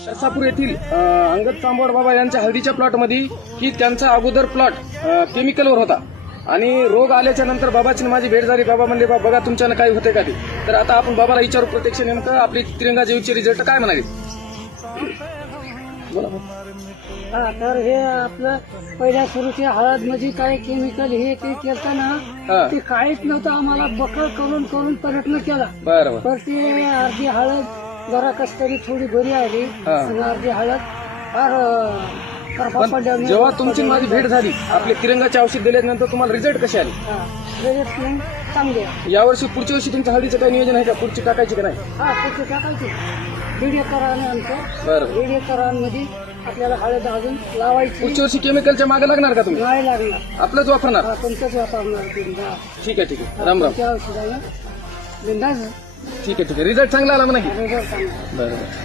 शसापूर येथील अंगद चांबवड बाबा यांच्या हळदीच्या प्लॉटमध्ये की त्यांचा अगोदर प्लॉट केमिकलवर होता आणि रोग आल्याच्या नंतर बाबाची माझी भेट झाली. बाबा म्हणले बघा तुमच्यानं काही होते का ते. तर आता आपण बाबाला विचारू प्रत्यक्ष नेमकं आपली तिरंगा जैविकचे रिझल्ट काय म्हणाले. हा, तर हे आपलं पहिल्या सुरूच्या हळद मध्ये काय केमिकल हे ते केलं ना, ते काहीच नव्हतं. आम्हाला बकळ करून करून प्रयत्न केला. बरोबर. तर ते अर्धी हळद जरा कस तरी थोडी बरी आली आणि अर्धी हळद फार करपा पडल्या. जेव्हा तुमची माझी भेट झाली आपले तिरंगाचे औषध दिल्यानंतर तुम्हाला रिझल्ट कसे आले. रिझल्ट चांगले आहे. यावर्षी पुढच्या वर्षी तुमच्या हळदीचं काही नियोजन आहे का, पुढची टाकायची का नाही. हा, पुढचे टाकायचे दीड एकरानंतर बरं. 1.5 एकरांमध्ये आपल्याला हळद अजून लावायची. पुढच्या वर्षी केमिकलच्या मागे लागणार का तुम्ही. नाही लागणार, आपलंच वापरणार. तुमचंच वापरणार. ठीक आहे ठीक आहे. राम राम. औषधाला बिंदास ठीक आहे ठीक आहे. रिझल्ट चांगला आला म्हणा की. रिझल्ट चांगला. बरोबर.